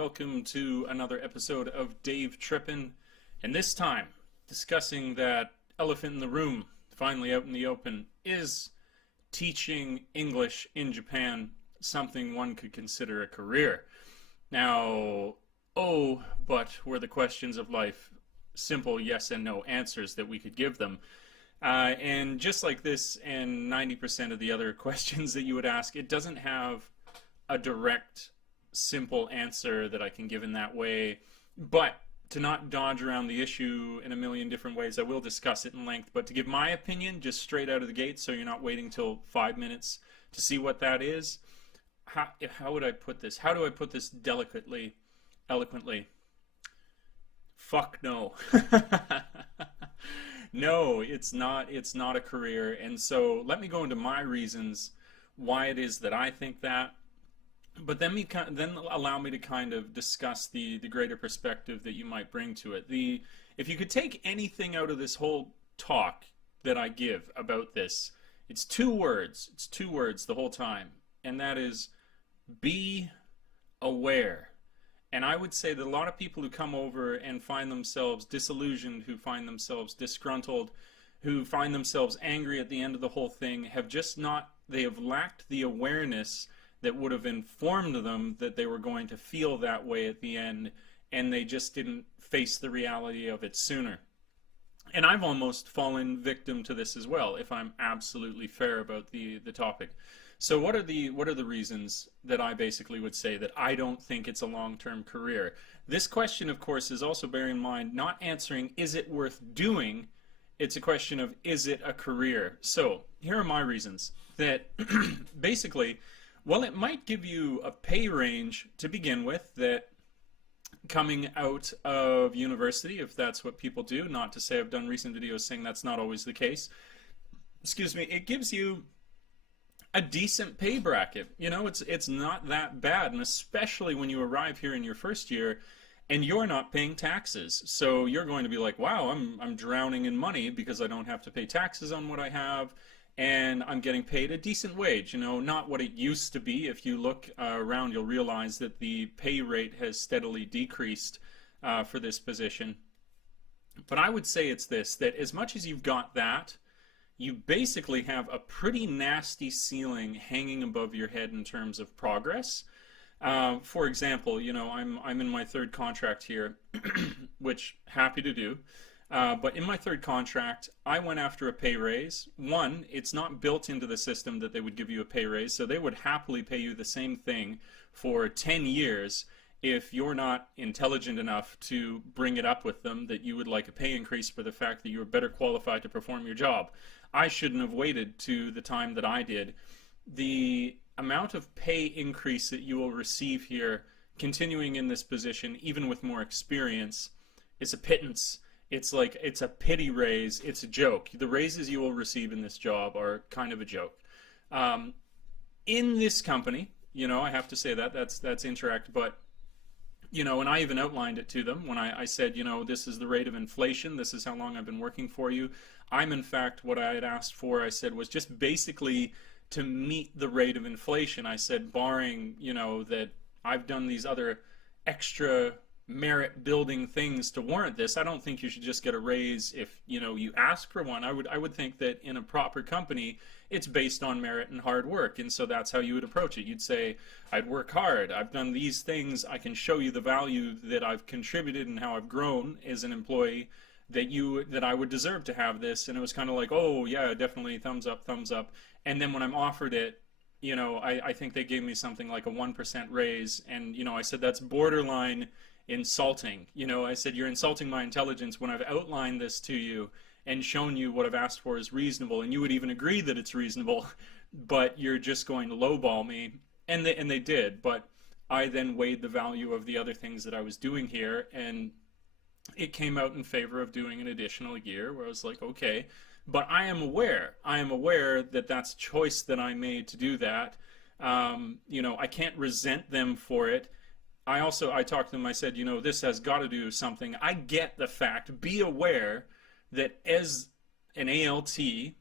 welcome to another episode of Dave Trippin, and this time discussing that elephant in the room, finally out in the open. Is teaching English in Japan something one could consider a career? Now, but were the questions of life simple yes and no answers that we could give them. And just like this and 90% of the other questions that you would ask, it doesn't have a direct, simple answer that I can give in that way. But to not dodge around the issue in a million different ways, I will discuss it in length. But to give my opinion just straight out of the gate, so you're not waiting till 5 minutes to see what that is, how would I put this? How do I put this delicately, eloquently? Fuck no. No, it's not a career. And so let me go into my reasons why it is that I think that. But then allow me to kind of discuss the greater perspective that you might bring to it. If you could take anything out of this whole talk that I give about this, it's two words. It's two words the whole time. And that is be aware. And I would say that a lot of people who come over and find themselves disillusioned, who find themselves disgruntled, who find themselves angry at the end of the whole thing, they have lacked the awareness that would have informed them that they were going to feel that way at the end, and they just didn't face the reality of it sooner. And I've almost fallen victim to this as well, if I'm absolutely fair about the topic. So what are the reasons that I basically would say that I don't think it's a long-term career? This question, of course, is also bearing in mind not answering is it worth doing, it's a question of is it a career? So here are my reasons that basically, well, it might give you a pay range to begin with that coming out of university, if that's what people do, not to say I've done recent videos saying that's not always the case. Excuse me, it gives you a decent pay bracket. You know, it's not that bad, and especially when you arrive here in your first year and you're not paying taxes. So you're going to be like, wow, I'm drowning in money because I don't have to pay taxes on what I have. And I'm getting paid a decent wage, you know, not what it used to be. If you look around, you'll realize that the pay rate has steadily decreased for this position. But I would say it's this, that as much as you've got that, you basically have a pretty nasty ceiling hanging above your head in terms of progress. For example, you know, I'm in my third contract here, which happy to do. But in my third contract, I went after a pay raise. One, it's not built into the system that they would give you a pay raise, so they would happily pay you the same thing for 10 years if you're not intelligent enough to bring it up with them that you would like a pay increase for the fact that you were better qualified to perform your job. I shouldn't have waited to the time that I did. The amount of pay increase that you will receive here, continuing in this position, even with more experience, is a pittance. It's like, it's a pity raise. It's a joke. The raises you will receive in this job are kind of a joke. In this company, you know, I have to say that's Interact, but, you know, and I even outlined it to them when I said, you know, this is the rate of inflation. This is how long I've been working for you. I'm, in fact, what I had asked for, I said, was just basically to meet the rate of inflation. I said, barring, you know, that I've done these other extra merit building things to warrant this, I don't think you should just get a raise if, you know, you ask for one. I would think that in a proper company it's based on merit and hard work, and so that's how you would approach it. You'd say, I'd work hard, I've done these things, I can show you the value that I've contributed and how I've grown as an employee, that I would deserve to have this. And it was kind of like, oh yeah, definitely, thumbs up, thumbs up. And then when I'm offered it, you know, I think they gave me something like a 1% raise, and, you know, I said that's borderline insulting. You know, I said, you're insulting my intelligence when I've outlined this to you and shown you what I've asked for is reasonable, and you would even agree that it's reasonable, but you're just going to lowball me. And they did, but I then weighed the value of the other things that I was doing here, and it came out in favor of doing an additional year, where I was like, okay. But I am aware that that's a choice that I made to do that. You know, I can't resent them for it. I talked to them, I said, you know, this has got to do something. I get the fact, be aware that as an ALT, you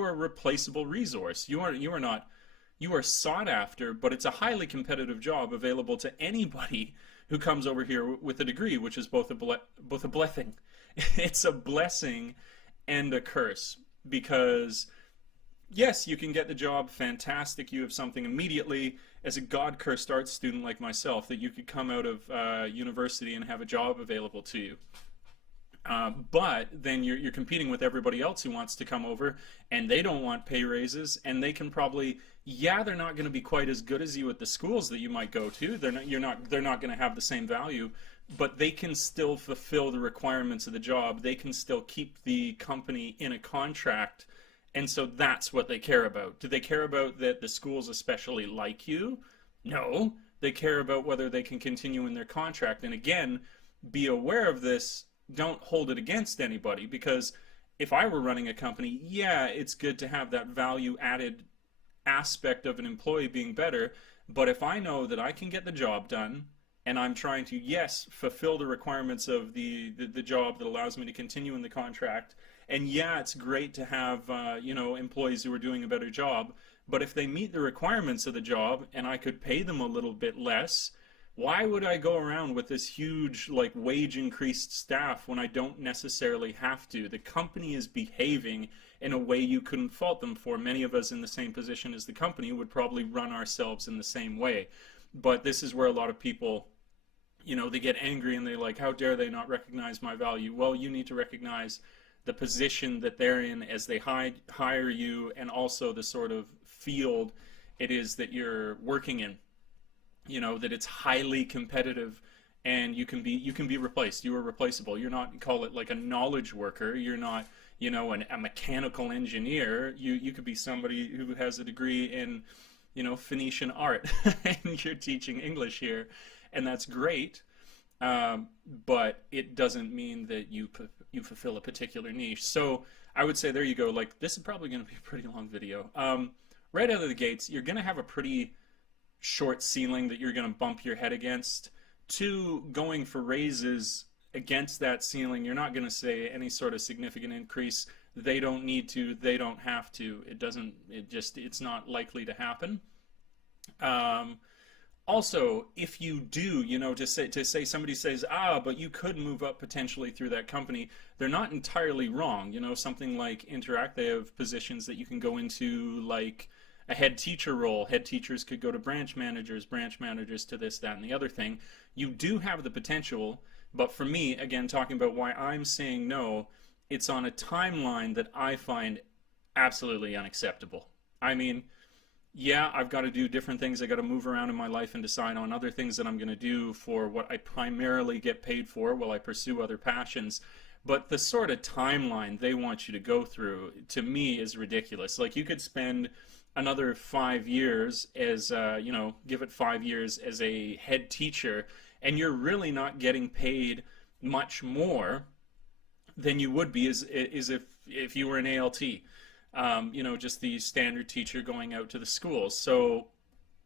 are a replaceable resource. You are not You are sought after, but it's a highly competitive job available to anybody who comes over here with a degree, which is both a blessing. It's a blessing and a curse because yes, you can get the job, fantastic. You have something immediately as a God cursed art student like myself that you could come out of university and have a job available to you. But then you're competing with everybody else who wants to come over, and they don't want pay raises, and they can probably, yeah, they're not going to be quite as good as you at the schools that you might go to. They're not going to have the same value, but they can still fulfill the requirements of the job. They can still keep the company in a contract, and so that's what they care about. Do they care about that the schools especially like you? No, they care about whether they can continue in their contract. And again, be aware of this. Don't hold it against anybody, because if I were running a company, yeah, it's good to have that value added aspect of an employee being better. But if I know that I can get the job done and I'm trying to, yes, fulfill the requirements of the job that allows me to continue in the contract, and yeah, it's great to have employees who are doing a better job, but if they meet the requirements of the job and I could pay them a little bit less, why would I go around with this huge like wage increased staff when I don't necessarily have to? The company is behaving in a way you couldn't fault them for. Many of us in the same position as the company would probably run ourselves in the same way. But this is where a lot of people, they get angry and they like, how dare they not recognize my value? Well, you need to recognize the position that they're in as they hire you, and also the sort of field it is that you're working in. That it's highly competitive, and you can be replaced. You are replaceable. You're not, call it like a knowledge worker. You're not, a mechanical engineer. You could be somebody who has a degree in, Phoenician art, and you're teaching English here, and that's great. But it doesn't mean that you fulfill a particular niche. So I would say there you go. Like, this is probably going to be a pretty long video. Right out of the gates, you're going to have a pretty short ceiling that you're going to bump your head against. Two, going for raises against that ceiling, you're not going to say any sort of significant increase. They don't need to, they don't have to. It's not likely to happen. Also, if you do, to say somebody says, but you could move up potentially through that company, they're not entirely wrong. Something like Interact, they have positions that you can go into, like a head teacher role. Head teachers could go to branch managers to this, that, and the other thing. You do have the potential, but for me, again, talking about why I'm saying no, it's on a timeline that I find absolutely unacceptable. I mean, yeah, I've got to do different things. I got to move around in my life and decide on other things that I'm going to do for what I primarily get paid for while I pursue other passions. But the sort of timeline they want you to go through, to me, is ridiculous. Like, you could spend another 5 years as, give it 5 years as a head teacher, and you're really not getting paid much more than you would be as if you were an ALT. Just the standard teacher going out to the schools. So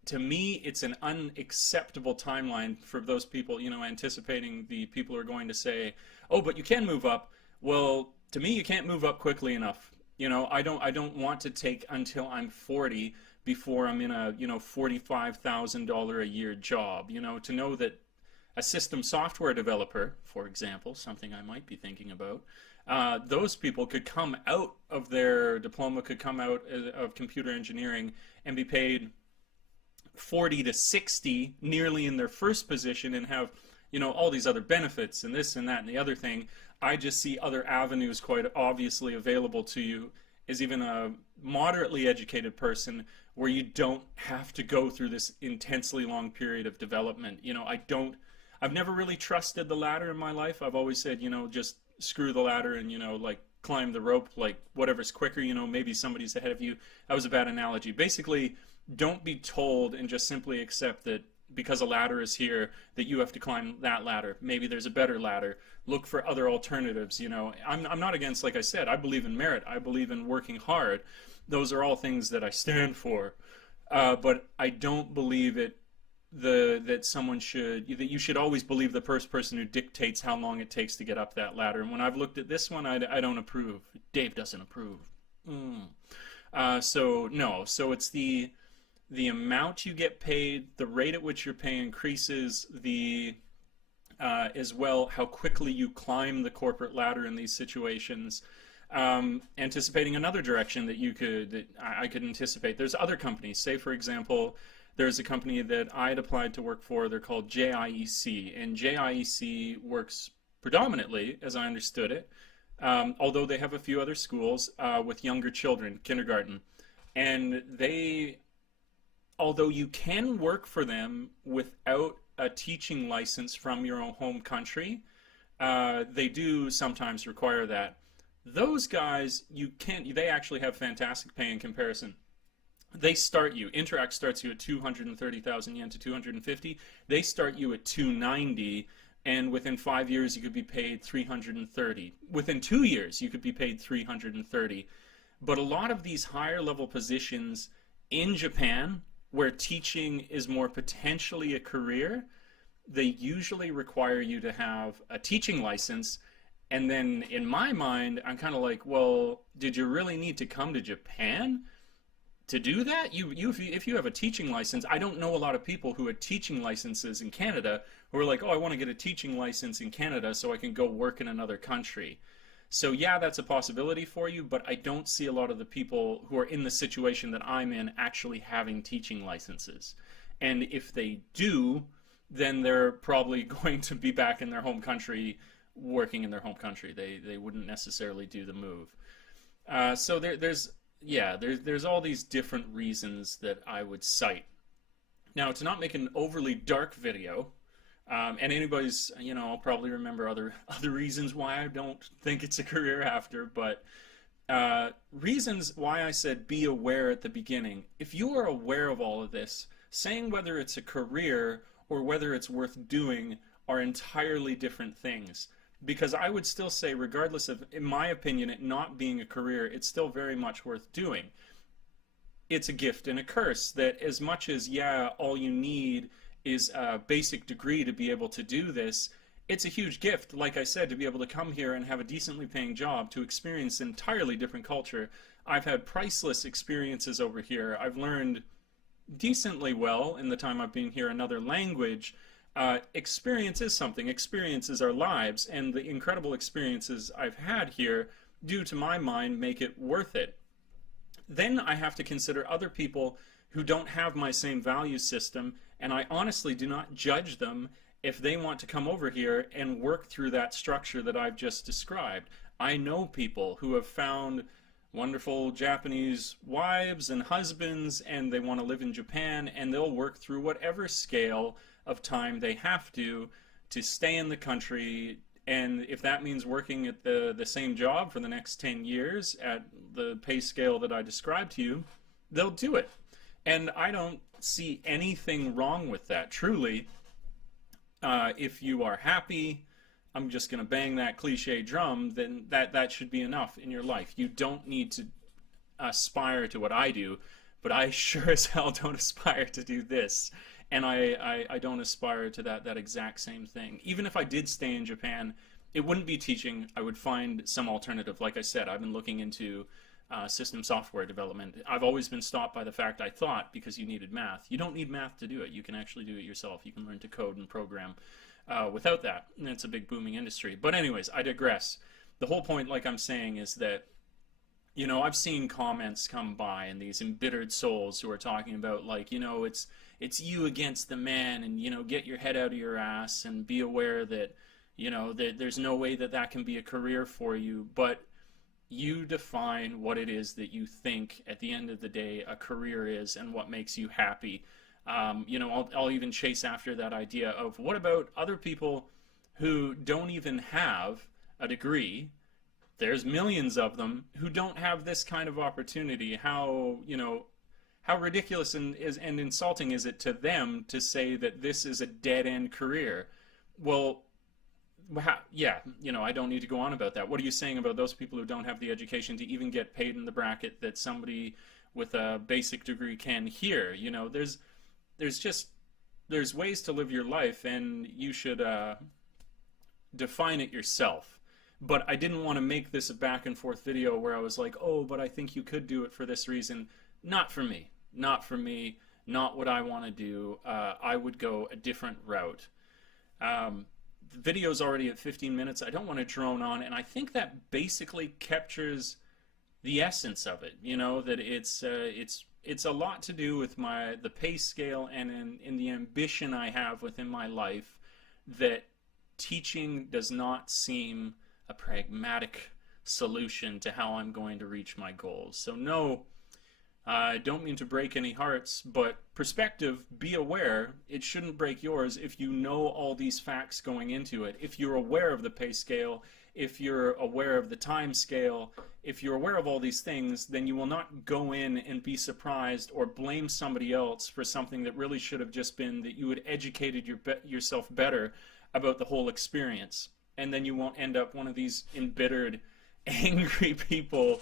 to me, it's an unacceptable timeline for those people, anticipating the people who are going to say, oh, but you can move up. Well, to me, you can't move up quickly enough. I don't want to take until I'm 40 before I'm in a, $45,000 a year job. To know that a system software developer, for example, something I might be thinking about, those people could come out of their diploma, could come out of computer engineering and be paid 40 to 60 nearly in their first position, and have all these other benefits and this and that and the other thing. I just see other avenues quite obviously available to you as even a moderately educated person, where you don't have to go through this intensely long period of development. I've never really trusted the ladder in my life. I've always said, just screw the ladder and, like, climb the rope, like, whatever's quicker, maybe somebody's ahead of you. That was a bad analogy. Basically, don't be told and just simply accept that because a ladder is here, that you have to climb that ladder. Maybe there's a better ladder. Look for other alternatives. I'm not against, like I said, I believe in merit. I believe in working hard. Those are all things that I stand for. But I don't believe that you should always believe the first person who dictates how long it takes to get up that ladder. And when I've looked at this one, I don't approve. Dave doesn't approve. So no. So it's the amount you get paid, the rate at which your pay increases, the as well how quickly you climb the corporate ladder in these situations. Anticipating another direction that I could anticipate. There's other companies. Say, for example, there's a company that I had applied to work for. They're called JIEC, and JIEC works predominantly, as I understood it, although they have a few other schools with younger children, kindergarten, and although you can work for them without a teaching license from your own home country, they do sometimes require that. Those guys, they actually have fantastic pay in comparison. Interact starts you at 230,000 yen to 250. They start you at 290, and within 5 years you could be paid 330. Within 2 years you could be paid 330. But a lot of these higher level positions in Japan, where teaching is more potentially a career, they usually require you to have a teaching license. And then in my mind, I'm kind of like, well, did you really need to come to Japan to do that? If you have a teaching license, I don't know a lot of people who had teaching licenses in Canada who are like, oh, I want to get a teaching license in Canada so I can go work in another country. So yeah, that's a possibility for you, but I don't see a lot of the people who are in the situation that I'm in actually having teaching licenses. And if they do, then they're probably going to be back in their home country, working in their home country. They wouldn't necessarily do the move. So there's all these different reasons that I would cite. Now, to not make an overly dark video, and anybody's, I'll probably remember other reasons why I don't think it's a career after, but reasons why I said be aware at the beginning. If you are aware of all of this, saying whether it's a career or whether it's worth doing are entirely different things. Because I would still say, regardless of, in my opinion, it not being a career, it's still very much worth doing. It's a gift and a curse that as much as, yeah, all you need is a basic degree to be able to do this, it's a huge gift, like I said, to be able to come here and have a decently paying job, to experience an entirely different culture. I've had priceless experiences over here. I've learned decently well in the time I've been here another language. Experience is something. Experiences are lives, and the incredible experiences I've had here do, to my mind, make it worth it. Then I have to consider other people who don't have my same value system, and I honestly do not judge them if they want to come over here and work through that structure that I've just described. I know people who have found wonderful Japanese wives and husbands, and they want to live in Japan, and they'll work through whatever scale of time they have to stay in the country. And if that means working at the same job for the next 10 years at the pay scale that I described to you, they'll do it. And I don't see anything wrong with that, truly. If you are happy, I'm just going to bang that cliche drum, then that should be enough in your life. You don't need to aspire to what I do, but I sure as hell don't aspire to do this. And I don't aspire to that exact same thing. Even if I did stay in Japan, it wouldn't be teaching. I would find some alternative. Like I said, I've been looking into system software development. I've always been stopped by the fact I thought because you needed math. You don't need math to do it. You can actually do it yourself. You can learn to code and program without that. And it's a big booming industry. But anyways, I digress. The whole point, like I'm saying, is that I've seen comments come by and these embittered souls who are talking about, like, it's you against the man, and get your head out of your ass and be aware that that there's no way that can be a career for you. But you define what it is that you think at the end of the day a career is and what makes you happy. I'll even chase after that idea of, what about other people who don't even have a degree? There's millions of them who don't have this kind of opportunity. How ridiculous and insulting is it to them to say that this is a dead-end career? Well, I don't need to go on about that. What are you saying about those people who don't have the education to even get paid in the bracket that somebody with a basic degree can here? There's ways to live your life, and you should define it yourself. But I didn't want to make this a back and forth video where I was like, oh, but I think you could do it for this reason. Not for me. Not for me. not what I want to do. I would go a different route. The video's already at 15 minutes. I don't want to drone on, and I think that basically captures the essence of it. You know, that it's a lot to do with the pay scale and in the ambition I have within my life, that teaching does not seem a pragmatic solution to how I'm going to reach my goals. So no, I don't mean to break any hearts, but perspective, be aware, it shouldn't break yours if you know all these facts going into it. If you're aware of the pay scale, if you're aware of the time scale, if you're aware of all these things, then you will not go in and be surprised or blame somebody else for something that really should have just been that you had educated yourself better about the whole experience. And then you won't end up one of these embittered, angry people,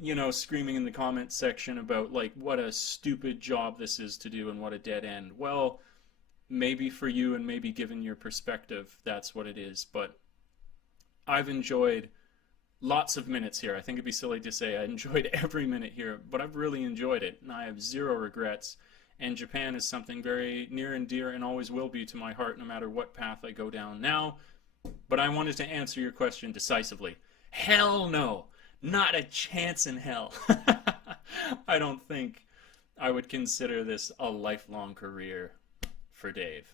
you know, screaming in the comments section about like what a stupid job this is to do and what a dead end. Well, maybe for you and maybe given your perspective, that's what it is. But I've enjoyed lots of minutes here. I think it'd be silly to say I enjoyed every minute here, but I've really enjoyed it, and I have zero regrets. And Japan is something very near and dear and always will be to my heart no matter what path I go down now. But I wanted to answer your question decisively. Hell no! Not a chance in hell. I don't think I would consider this a lifelong career for Dave.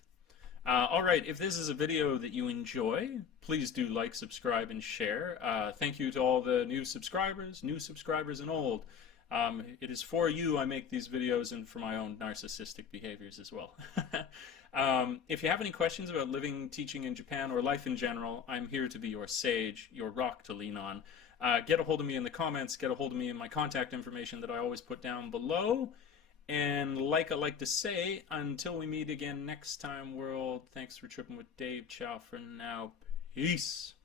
Alright, if this is a video that you enjoy, please do like, subscribe, and share. Thank you to all the new subscribers and old. It is for you I make these videos, and for my own narcissistic behaviors as well. If you have any questions about living, teaching in Japan, or life in general, I'm here to be your sage, your rock to lean on. Get a hold of me in the comments, get a hold of me in my contact information that I always put down below. And like I like to say, until we meet again next time, world, thanks for tripping with Dave. Ciao for now. Peace.